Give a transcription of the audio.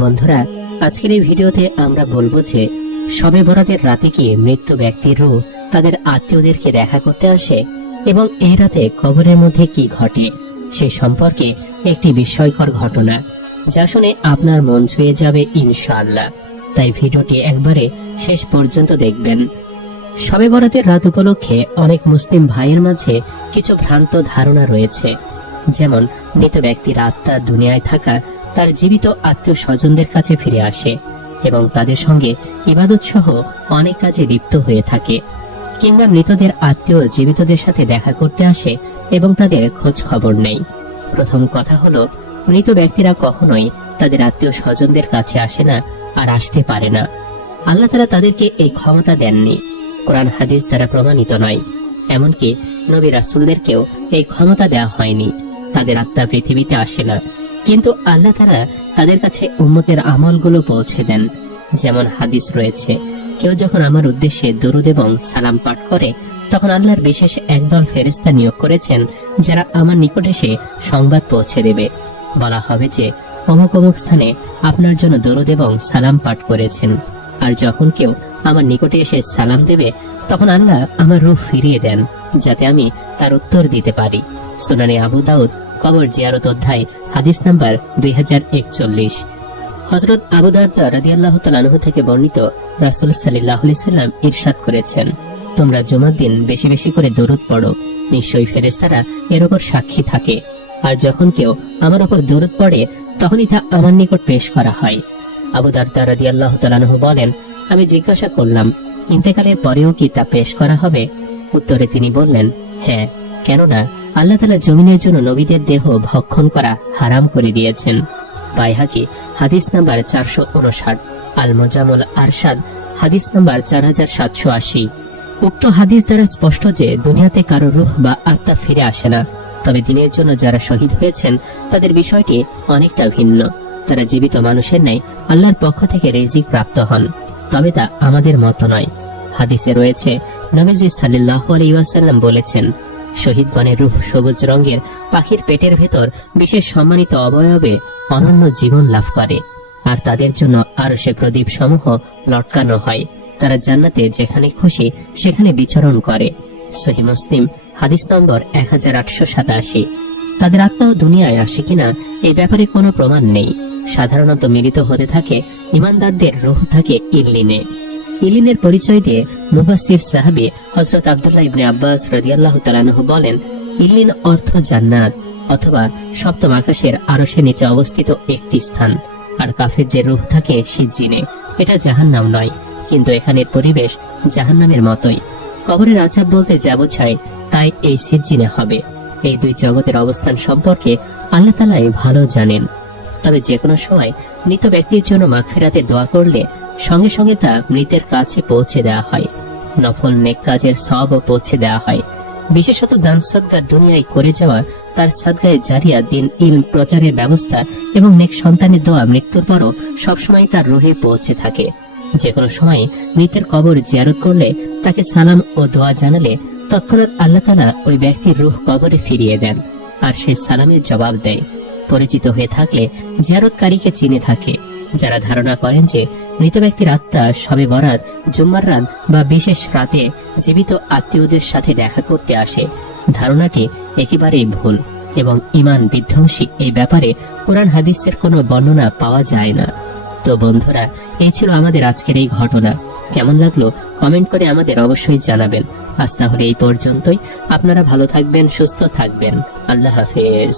বন্ধুরা, আজকের এই ভিডিওতে আমরা বলবো যে শবে বরাতের রাতে কি মৃত ব্যক্তির রূহ তাদের আত্মীয়দেরকে দেখা করতে আসে এবং এই রাতে কবরের মধ্যে কি ঘটে সেই সম্পর্কে একটি বিস্ময়কর ঘটনা, যা শুনে আপনার মন ছুঁয়ে যাবে ইনশাআল্লাহ। তাই ভিডিওটি একবারে শেষ পর্যন্ত দেখবেন। শবে বরাতের রাত উপলক্ষে অনেক মুসলিম ভাইয়ের মাঝে কিছু ভ্রান্ত ধারণা রয়েছে, যেমন মৃত ব্যক্তির আত্মা দুনিয়ায় থাকা তার জীবিত আত্মীয় স্বজনদের কাছে ফিরে আসে এবং তাদের সঙ্গে ইবাদত সহ অনেক কাজে লিপ্ত হয়ে থাকে, কিংবা মৃতদের আত্মীয় জীবিতদের সাথে দেখা করতে আসে এবং তাদের খোঁজ খবর নেই। প্রথম কথা হলো, মৃত ব্যক্তিরা কখনোই তাদের আত্মীয় স্বজনদের কাছে আসে না আর আসতে পারে না। আল্লাহ তাআলা তাদেরকে এই ক্ষমতা দেননি, কোরআন হাদিস দ্বারা প্রমাণিত নয়। এমনকি নবী রাসূলদেরকেও এই ক্ষমতা দেওয়া হয়নি। তাদের আত্মা পৃথিবীতে আসে না, কিন্তু আল্লাহ তাআলা তাদের কাছে উম্মতের আমলগুলো পৌঁছে দেন। যেমন হাদিস রয়েছে, কেউ যখন আমার উদ্দেশ্যে দরুদ এবং সালাম পাঠ করে, তখন আল্লাহর বিশেষ একদল ফেরেশতা নিয়োগ করেছেন যারা আমার নিকট এসে সংবাদ পৌঁছে দেবে। বলা হবে যে অমুক অমুক স্থানে আপনার জন্য দরুদ এবং সালাম পাঠ করেছেন। আর যখন কেউ আমার নিকটে এসে সালাম দেবে, তখন আল্লাহ আমার রূহ ফিরিয়ে দেন যাতে আমি তার উত্তর দিতে পারি। সুনানে আবু দাউদ কবর জিয়ারত অধ্যায় হাদিস নাম্বার 2041। হযরত আবু দারদা রাদিয়াল্লাহু তাআলা আনহু থেকে বর্ণিত, রাসূল সাল্লাল্লাহু আলাইহি সাল্লাম ইরশাদ করেছেন, তোমরা জুমার দিন বেশি বেশি করে দরুদ পড়ো, নিশ্চয়ই ফেরেশতারা এর উপর সাক্ষী থাকে। আর যখন কেউ আমার উপর দরুদ পড়ে, তখনই তা আমার নিকট পেশ করা হয়। আবু দারদা রাদিয়াল্লাহু তাআলা আনহু বলেন, আমি জিজ্ঞাসা করলাম, ইন্তেকালের পরেও কি তা পেশ করা হবে? উত্তরে তিনি বললেন, হ্যাঁ, কেননা আল্লাহ তাআলা জমিনের জন্য নবীদের দেহ ভক্ষণ করা হারাম করে দিয়েছেন। বাইহাকি হাদিস নাম্বার 459, আল মুজামুল আরশাদ হাদিস নাম্বার 4780। উক্ত হাদিস দ্বারা স্পষ্ট যে দুনিয়াতে কারো রূহ বা আত্মা ফিরে আসে না। তবে দিনের জন্য যারা শহীদ হয়েছেন তাদের বিষয়টি অনেকটা ভিন্ন। তারা জীবিত মানুষের ন্যায় আল্লাহর পক্ষ থেকে রিজিক প্রাপ্ত হন, তবে তা আমাদের মতো নয়। হাদিসে রয়েছে, নবীজি সাল্লাল্লাহু আলাইহি ওয়াসাল্লাম বলেছেন, শহীদগণের রূহ সবুজ রঙের পাখির পেটের ভেতর বিশেষ সম্মানিত অবয়বে অনন্য জীবন লাভ করে, আর তাদের জন্য আরশে প্রদীপ সমূহ লটকানো হয়। তারা জান্নাতে যেখানে খুশি সেখানে বিচরণ করে। সহিহ মুসলিম হাদিস নম্বর 1887। তাদের আত্মা দুনিয়ায় আসে কিনা এই ব্যাপারে কোনো প্রমাণ নেই। সাধারণত মিলিত হতে থাকে ইমানদারদের রূহ থাকে ইল্লিনে। ইল্লিনের পরিচয় দিয়ে মুফাসসির সাহাবী হযরত আব্দুল্লাহ ইবনে আব্বাস রাদিয়াল্লাহু তাআলা আনহু বলেন, ইল্লিন অর্থ জান্নাত অথবা সপ্তম আকাশের আরশের নিচে অবস্থিত একটি স্থান। আর কাফেরদের রূহ থাকে সিজ্জিনে। এটা জাহান্নাম নয়, কিন্তু এখানের পরিবেশ জাহান্নামের মতোই। কবরের আযাব বলতে যা বোঝায় তাই এই সিজ্জিনে হবে। এই দুই জগতের অবস্থান সম্পর্কে আল্লাহ তাআলাই ভালো জানেন। তবে যে কোনো সময় মৃত ব্যক্তির জন্য মাগফিরাতের দোয়া করলে সঙ্গে সঙ্গে তা মৃতের কাছে পৌঁছে দেওয়া হয়। নফল নেক কাজের সওয়াবও পৌঁছে দেওয়া হয়। বিশেষত দান সাদকা দুনিয়ায় করে যাওয়া তার সাদকায়ে জারিয়া, দিন ইলম প্রচারের ব্যবস্থা এবং নেক সন্তানের দোয়া মৃত্যুর পরও সবসময় তার রুহে পৌঁছে থাকে। যে কোনো সময় মৃতের কবর জিয়ারত করলে, তাকে সালাম ও দোয়া জানালে তৎক্ষণাৎ আল্লাহ তাআলা ওই ব্যক্তির রূহ কবরে ফিরিয়ে দেন, আর সে সালামের জবাব দেয়। পরিচিত হয়ে থাকলে জিয়ারতকারীকে চিনে থাকে। যারা ধারণা করেন যে মৃত ব্যক্তির আত্মা শবে বরাত, জুম্মার রাত বা বিশেষ রাতে জীবিত আত্মীয়দের সাথে দেখা করতে আসে, ধারণাটি একেবারেই ভুল এবং ঈমান বিধ্বংসী। এই ব্যাপারে কোরআন হাদিসের কোনো বর্ণনা পাওয়া যায় না। তো বন্ধুরা, এই ছিল আমাদের আজকের এই ঘটনা। কেমন লাগলো কমেন্ট করে আমাদের অবশ্যই জানাবেন। আজ তাহলে এই পর্যন্তই। আপনারা ভালো থাকবেন, সুস্থ থাকবেন। আল্লাহ হাফেজ।